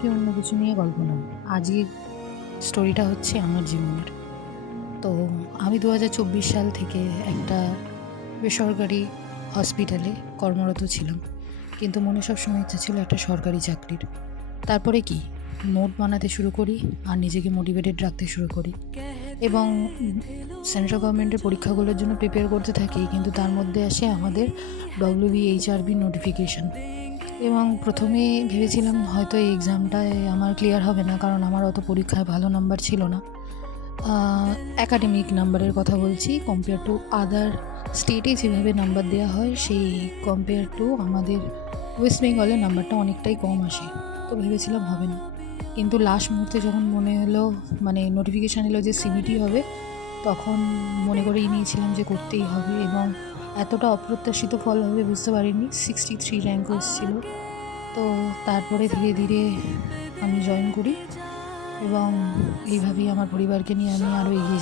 কি অন্য কিছু নিয়ে গল্প নয়। আজকের স্টোরিটা হচ্ছে আমার জীবনের। তো আমি ২০২৪ সাল থেকে একটা বেসরকারি হসপিটালে কর্মরত ছিলাম। কিন্তু মনে সবসময় ইচ্ছা ছিল একটা সরকারি চাকরির। তারপরে কি নোট বানাতে শুরু করি আর নিজেকে মোটিভেটেড রাখতে শুরু করি এবং সেন্ট্রাল গভর্নমেন্টের পরীক্ষাগুলোর জন্য প্রিপেয়ার করতে থাকি। কিন্তু তার মধ্যে আসে আমাদের WBHRB নোটিফিকেশান এবং প্রথমে ভেবেছিলাম হয়তো এই এক্সামটায় আমার ক্লিয়ার হবে না, কারণ আমার অত পরীক্ষায় ভালো নাম্বার ছিল না। অ্যাকাডেমিক নাম্বারের কথা বলছি, কম্পেয়ার টু আদার স্টেটে যেভাবে নাম্বার দেওয়া হয় সেই কম্পেয়ার টু আমাদের ওয়েস্ট বেঙ্গলে নাম্বারটা অনেকটাই কম আসে। তো ভেবেছিলাম হবে না, কিন্তু লাস্ট মুহূর্তে যখন মনে হলো মানে নোটিফিকেশান এলো যে CBT হবে, তখন মনে করেই নিয়েছিলাম যে করতেই হবে এবং এতটা অপ্রত্যাশিত ফল হবে বুঝতে পারিনি। 63 র্যাঙ্কও এসেছিলো। তো তারপরে ধীরে ধীরে আমি জয়েন করি এবং এইভাবেই আমার পরিবারকে নিয়ে আমি আরও এগিয়ে